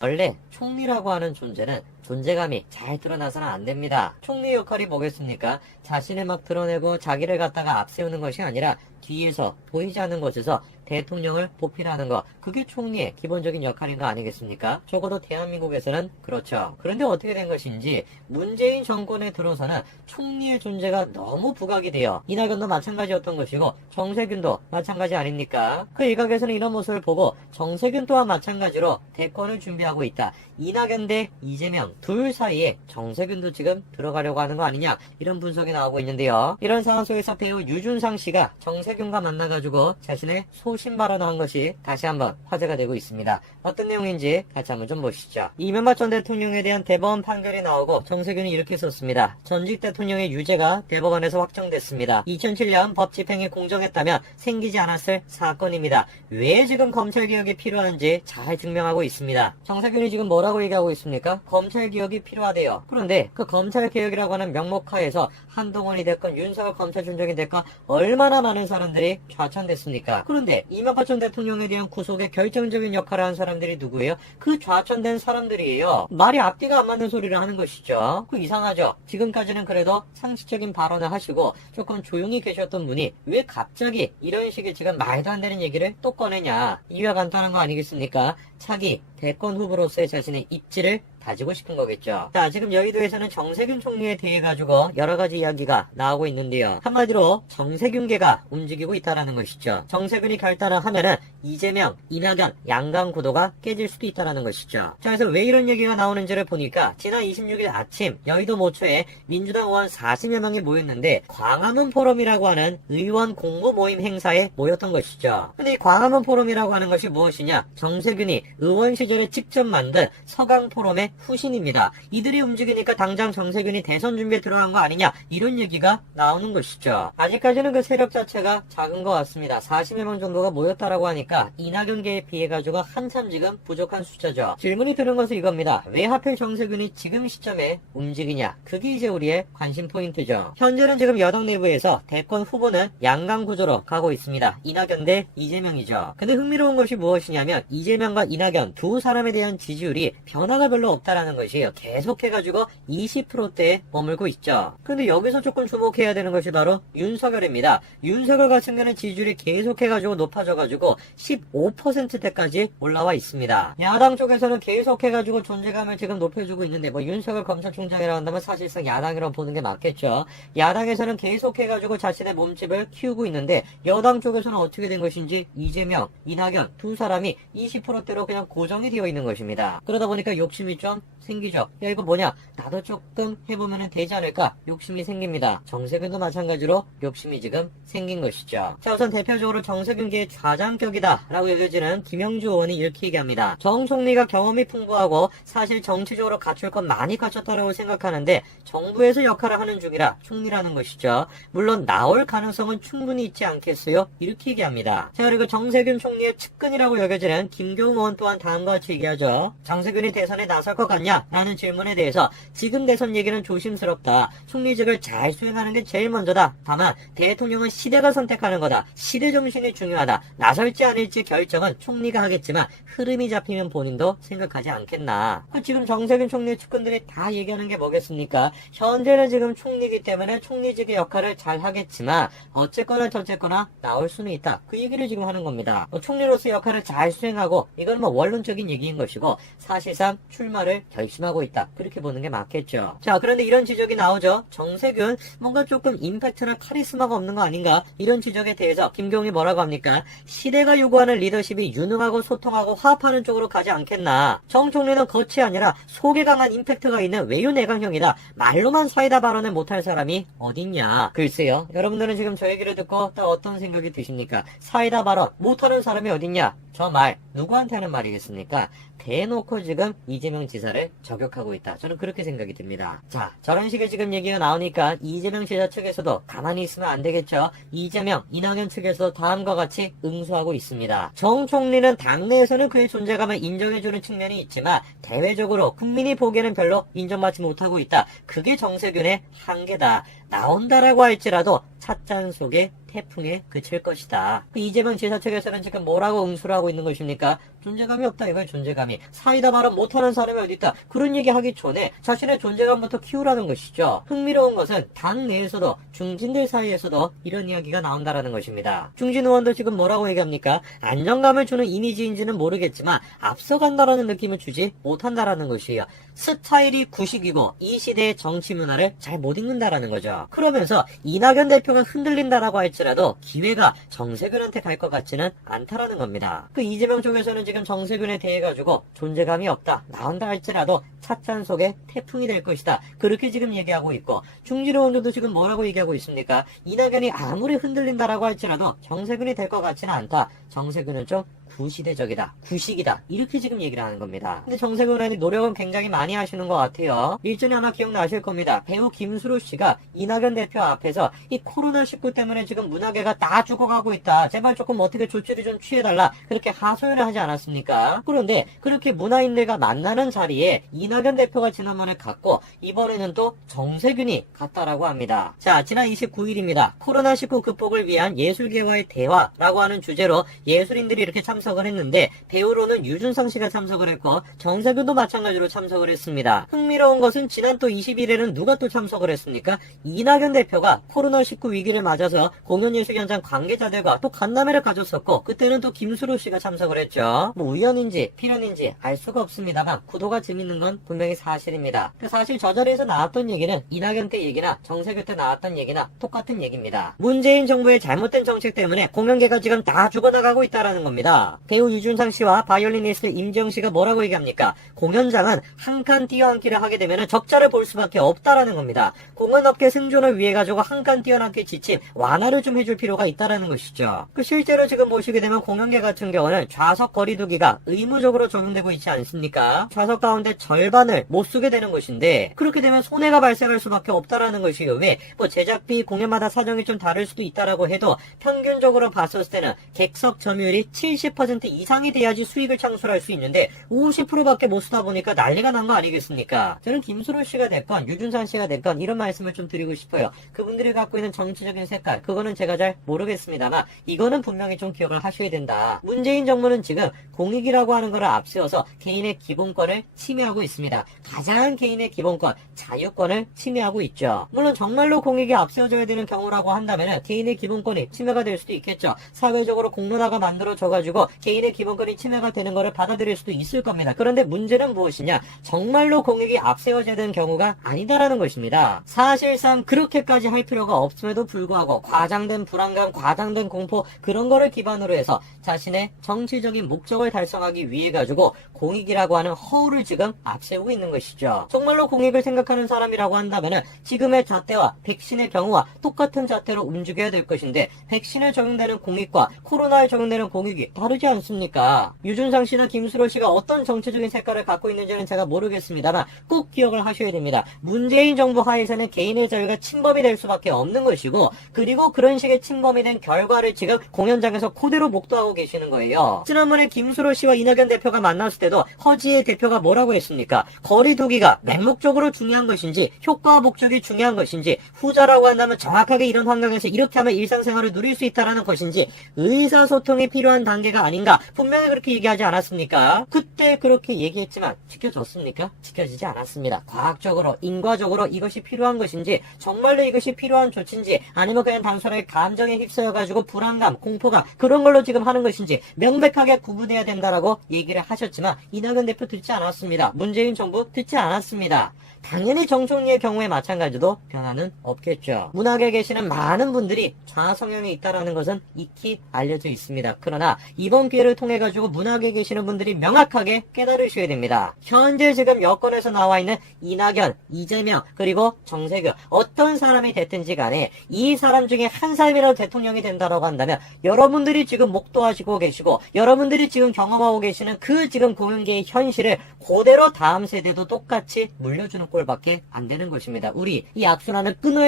원래 총리라고 하는 존재는 존재감이 잘 드러나서는 안 됩니다. 총리 역할이 뭐겠습니까? 자신을 막 드러내고 자기를 갖다가 앞세우는 것이 아니라 뒤에서 보이지 않는 곳에서 대통령을 보필하는 것, 그게 총리의 기본적인 역할인 거 아니겠습니까? 적어도 대한민국에서는 그렇죠. 그런데 어떻게 된 것인지 문재인 정권에 들어서는 총리의 존재가 너무 부각이 돼요. 이낙연도 마찬가지였던 것이고 정세균도 마찬가지 아닙니까? 그 일각에서는 이런 모습을 보고 정세균 또한 마찬가지로 대권을 준비하고 있다. 이낙연 대 이재명 둘 사이에 정세균도 지금 들어가려고 하는 거 아니냐, 이런 분석이 나오고 있는데요. 이런 상황 속에서 배우 유준상 씨가 정세균과 만나가지고 자신의 소신 발언한 것이 다시 한번 화제가 되고 있습니다. 어떤 내용인지 같이 한번 좀 보시죠. 이명박 전 대통령에 대한 대법원 판결이 나오고 정세균이 이렇게 썼습니다. 전직 대통령의 유죄가 대법원에서 확정됐습니다. 2007년 법 집행이 공정했다면 생기지 않았을 사건입니다. 왜 지금 검찰개혁이 필요한지 잘 증명하고 있습니다. 정세균이 지금 뭐라고 얘기하고 있습니까? 검찰개혁이 필요하대요. 그런데 그 검찰개혁이라고 하는 명목하에서 한동훈이 됐건 윤석열 검찰총장이 됐건 얼마나 많은 사람들이 좌천됐습니까? 그런데 이명박 전 대통령에 대한 구속에 결정적인 역할을 한 사람들이 누구예요? 그 좌천된 사람들이에요. 말이 앞뒤가 안 맞는 소리를 하는 것이죠. 그 이상하죠? 지금까지는 그래도 상식적인 발언을 하시고 조금 조용히 계셨던 분이 왜 갑자기 이런 식의 지금 말도 안 되는 얘기를 또 꺼내냐, 이유가 간단한 거 아니겠습니까? 차기 대권 후보로서의 자신의 입지를 가지고 싶은 거겠죠. 자, 지금 여의도에서는 정세균 총리에 대해 가지고 여러 가지 이야기가 나오고 있는데요. 한마디로 정세균계가 움직이고 있다라는 것이죠. 정세균이 결단을 하면은 이재명, 이낙연, 양강 구도가 깨질 수도 있다라는 것이죠. 자, 그래서 왜 이런 얘기가 나오는지를 보니까 지난 26일 아침 여의도 모초에 민주당 의원 40여 명이 모였는데 광화문 포럼이라고 하는 의원 공모 모임 행사에 모였던 것이죠. 근데 이 광화문 포럼이라고 하는 것이 무엇이냐? 정세균이 의원 시절에 직접 만든 서강 포럼의 후신입니다. 이들이 움직이니까 당장 정세균이 대선 준비에 들어간 거 아니냐, 이런 얘기가 나오는 것이죠. 아직까지는 그 세력 자체가 작은 것 같습니다. 40여 명 정도가 모였다라고 하니까 이낙연계에 비해 가지고 한참 지금 부족한 숫자죠. 질문이 드는 것은 이겁니다. 왜 하필 정세균이 지금 시점에 움직이냐? 그게 이제 우리의 관심 포인트죠. 현재는 지금 여당 내부에서 대권 후보는 양강 구조로 가고 있습니다. 이낙연 대 이재명이죠. 근데 흥미로운 것이 무엇이냐면 이재명과 이낙연 두 사람에 대한 지지율이 변화가 별로 없다라는 것이에요. 계속해가지고 20%대에 머물고 있죠. 그런데 여기서 조금 주목해야 되는 것이 바로 윤석열입니다. 윤석열 같은 경우는 지지율이 계속해가지고 높아져가지고 15%대까지 올라와 있습니다. 야당 쪽에서는 계속해가지고 존재감을 지금 높여주고 있는데, 뭐 윤석열 검찰총장이라고 한다면 사실상 야당이라고 보는 게 맞겠죠. 야당에서는 계속해가지고 자신의 몸집을 키우고 있는데 여당 쪽에서는 어떻게 된 것인지 이재명, 이낙연 두 사람이 20%대로 그냥 고정이 되어 있는 것입니다. 그러다 보니까 욕심이 좀 생기죠. 야, 이거 뭐냐, 나도 조금 해보면 되지 않을까, 욕심이 생깁니다. 정세균도 마찬가지로 욕심이 지금 생긴 것이죠. 자, 우선 대표적으로 정세균계의 좌장격이다 라고 여겨지는 김영주 의원이 이렇게 얘기합니다. 정 총리가 경험이 풍부하고 사실 정치적으로 갖출 건 많이 갖췄다라고 생각하는데 정부에서 역할을 하는 중이라 총리라는 것이죠. 물론 나올 가능성은 충분히 있지 않겠어요? 이렇게 얘기합니다. 자, 그리고 정세균 총리의 측근이라고 여겨지는 김경우 의원 또한 다음과 같이 얘기하죠. 정세균이 대선에 나설 것 같냐? 라는 질문에 대해서 지금 대선 얘기는 조심스럽다. 총리직을 잘 수행하는 게 제일 먼저다. 다만 대통령은 시대가 선택하는 거다. 시대 정신이 중요하다. 나설지 아닐지 결정은 총리가 하겠지만 흐름이 잡히면 본인도 생각하지 않겠나. 지금 정세균 총리의 측근들이 다 얘기하는 게 뭐겠습니까? 현재는 지금 총리이기 때문에 총리직의 역할을 잘 하겠지만 어쨌거나 저쨌거나 나올 수는 있다. 그 얘기를 지금 하는 겁니다. 총리로서 역할을 잘 수행하고, 이건 뭐 원론적인 얘기인 것이고 사실상 출마를 결심하고 있다. 그렇게 보는 게 맞겠죠. 자, 그런데 이런 지적이 나오죠. 정세균 뭔가 조금 임팩트나 카리스마가 없는 거 아닌가? 이런 지적에 대해서 김경이 뭐라고 합니까? 시대가 요구하는 리더십이 유능하고 소통하고 화합하는 쪽으로 가지 않겠나. 정 총리는 겉이 아니라 속에 강한 임팩트가 있는 외유내강형이다. 말로만 사이다 발언을 못할 사람이 어딨냐. 글쎄요, 여러분들은 지금 저 얘기를 듣고 또 어떤 생각이 드십니까? 사이다 발언 못하는 사람이 어딨냐. 저 말 누구한테 하는 말이겠습니까? 대놓고 지금 이재명 지사를 저격하고 있다. 저는 그렇게 생각이 듭니다. 자, 저런 식의 지금 얘기가 나오니까 이재명 지사 측에서도 가만히 있으면 안 되겠죠. 이재명, 이낙연 측에서도 다음과 같이 응수하고 있습니다. 정 총리는 당내에서는 그의 존재감을 인정해주는 측면이 있지만 대외적으로 국민이 보기에는 별로 인정받지 못하고 있다. 그게 정세균의 한계다. 나온다라고 할지라도 찻잔 속에 태풍에 그칠 것이다. 이재명 지사 측에서는 지금 뭐라고 응수를 하고 있는 것입니까? 존재감이 없다 이거야. 존재감이. 사이다 발언 못하는 사람이 어디 있다. 그런 얘기 하기 전에 자신의 존재감부터 키우라는 것이죠. 흥미로운 것은 당 내에서도 중진들 사이에서도 이런 이야기가 나온다라는 것입니다. 중진 의원도 지금 뭐라고 얘기합니까? 안정감을 주는 이미지인지는 모르겠지만 앞서간다라는 느낌을 주지 못한다라는 것이에요. 스타일이 구식이고 이 시대의 정치 문화를 잘 못 읽는다라는 거죠. 그러면서 이낙연 대표가 흔들린다라고 할지라도 기회가 정세균한테 갈 것 같지는 않다라는 겁니다. 이재명 쪽에서는 지금 정세균에 대해 가지고 존재감이 없다. 나온다 할지라도 찻잔 속에 태풍이 될 것이다. 그렇게 지금 얘기하고 있고 중진 의원들도 지금 뭐라고 얘기하고 있습니까? 이낙연이 아무리 흔들린다라고 할지라도 정세균이 될 것 같지는 않다. 정세균은 좀 구시대적이다. 구식이다. 이렇게 지금 얘기를 하는 겁니다. 근데 정세균 의원이 노력은 굉장히 많이 하시는 것 같아요. 일전에 아마 기억나실 겁니다. 배우 김수로 씨가 이낙연 대표 앞에서 이 코로나19 때문에 지금 문화계가 다 죽어가고 있다. 제발 조금 어떻게 조치를 좀 취해달라. 그렇게 하소연을 하지 않았습니까? 그런데 그렇게 문화인들과 만나는 자리에 이낙연 대표가 지난번에 갔고 이번에는 또 정세균이 갔다라고 합니다. 자, 지난 29일입니다. 코로나19 극복을 위한 예술계와의 대화라고 하는 주제로 예술인들이 이렇게 참석을 했는데 배우로는 유준상 씨가 참석을 했고 정세균도 마찬가지로 참석을 했습니다. 흥미로운 것은 지난 또 20일에는 누가 또 참석을 했습니까? 이낙연 대표가 코로나19 위기를 맞아서 공연예술 현장 관계자들과 또 간담회를 가졌었고 그때는 또 김수로 씨가 참석을 했죠. 뭐 우연인지 필연인지 알 수가 없습니다만 구도가 재밌는 건 분명히 사실입니다. 사실 저 자리에서 나왔던 얘기는 이낙연 때 얘기나 정세균 때 나왔던 얘기나 똑같은 얘기입니다. 문재인 정부의 잘못된 정책 때문에 공연계가 지금 다 죽어나가고 있다라는 겁니다. 배우 유준상 씨와 바이올리니스트 임지영 씨가 뭐라고 얘기합니까? 공연장은 한 칸 뛰어앉기를 하게 되면 적자를 볼 수밖에 없다라는 겁니다. 공연업계 생존을 위해 가지고 한 칸 뛰어앉기 지침 완화를 좀 해줄 필요가 있다라는 것이죠. 실제로 지금 보시게 되면 공연계 같은 경우는 좌석 거리두기가 의무적으로 적용되고 있지 않습니까? 좌석 가운데 절반을 못 쓰게 되는 것인데 그렇게 되면 손해가 발생할 수밖에 없다라는 것이요. 왜? 뭐 제작비 공연마다 사정이 좀 다를 수도 있다라고 해도 평균적으로 봤을 때는 객석 점유율이 70% 이상이 돼야지 수익을 창출할 수 있는데 50%밖에 못 쓰다 보니까 난리가 난 거 아니겠습니까? 저는 김수로 씨가 됐건 유준상 씨가 됐건 이런 말씀을 좀 드리고 싶어요. 그분들이 갖고 있는 정치적인 색깔 그거는 제가 잘 모르겠습니다만 이거는 분명히 좀 기억을 하셔야 된다. 문재인 정부는 지금 공익이라고 하는 것을 앞세워서 개인의 기본권을 침해하고 있습니다. 가장 개인의 기본권, 자유권을 침해하고 있죠. 물론 정말로 공익이 앞세워져야 되는 경우라고 한다면 개인의 기본권이 침해가 될 수도 있겠죠. 사회적으로 공론화가 만들어져가지고 개인의 기본권이 침해가 되는 것을 받아들일 수도 있을 겁니다. 그런데 문제는 무엇이냐? 정말로 공익이 앞세워져야 되는 경우가 아니다라는 것입니다. 사실상 그렇게까지 할 필요가 없음에도 불구하고 과장된 불안감, 과장된 공포 그런 거를 기반으로 해서 자신의 정치적인 목적을 달성하기 위해 가지고 공익이라고 하는 허울을 지금 앞세우고 있는 것이죠. 정말로 공익을 생각하는 사람이라고 한다면 지금의 잣대와 백신의 경우와 똑같은 잣대로 움직여야 될 것인데 백신에 적용되는 공익과 코로나에 적용되는 공익이 다르지 않습니까? 유준상 씨나 김수로 씨가 어떤 정치적인 색깔을 갖고 있는지는 제가 모르겠습니다만 꼭 기억을 하셔야 됩니다. 문재인 정부 하에서는 개인의 자유가 침범이 될 수밖에 없는 것이고 그리고 그런 식의 침범이 된 결과를 지금 공연장에서 그대로 목도하고 계시는 거예요. 지난번에 김수로 씨와 이낙연 대표가 만났을 때도 허지혜 대표가 뭐라고 했습니까? 거리 두기가 맹목적으로 중요한 것인지 효과와 목적이 중요한 것인지 후자라고 한다면 정확하게 이런 환경에서 이렇게 하면 일상생활을 누릴 수 있다는 것인지 의사소통이 필요한 단계가 아닌가 분명히 그렇게 얘기하지 않았습니까? 그때 그렇게 얘기했지만 지켜졌습니까? 지켜지지 않았습니다. 과학적으로 인과적으로 이것이 필요한 것인지 정말로 이것이 필요한 조치인지 아니면 그냥 단순하게 감정에 휩싸여가지고 불안감, 공포감 그런 걸로 지금 하는 것인지 명백하게 구분해야 된다라고 얘기를 하셨지만 이낙연 대표 듣지 않았습니다. 문재인 정부 듣지 않았습니다. 당연히 정총리의 경우에 마찬가지도 변화는 없겠죠. 문학에 계시는 많은 분들이 좌성향이 있다는 것은 익히 알려져 있습니다. 그러나 이번 기회를 통해 가지고 문학에 계시는 분들이 명확하게 깨달으셔야 됩니다. 현재 지금 여권에서 나와 있는 이낙연, 이재명 그리고 정세균 어떤 사람이 됐든지 간에 이 사람 중에 한 사람이라도 대통령이 된다라고 한다면 여러분들이 지금 목도하시고 계시고 여러분들이 지금 경험하고 계시는 그 지금 공연계의 현실을 그대로 다음 세대도 똑같이 물려주는 꼴밖에 안 되는 것입니다. 우리 이 악순환을 끊어야